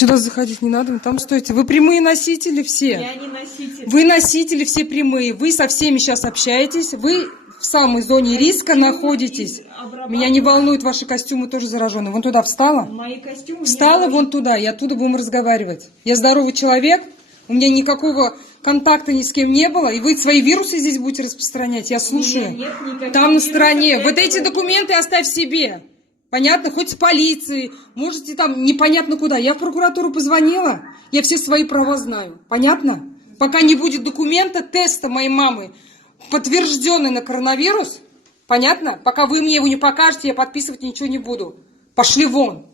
Сюда заходить не надо, там стойте. Вы прямые носители все. Я не носитель. Вы носители все прямые. Вы со всеми сейчас общаетесь. Вы в самой зоне риска находитесь. Меня не волнуют ваши костюмы, тоже зараженные. Вон туда встала? Мои костюмы. Встала вон туда, и оттуда будем разговаривать. Я здоровый человек, у меня никакого контакта ни с кем не было, и вы свои вирусы здесь будете распространять. Я слушаю. Там на стороне. Вот эти документы оставь себе. Понятно? Хоть с полицией, можете там непонятно куда. Я в прокуратуру позвонила, я все свои права знаю. Понятно? Пока не будет документа, теста моей мамы, подтвержденный на коронавирус, понятно? Пока вы мне его не покажете, я подписывать ничего не буду. Пошли вон.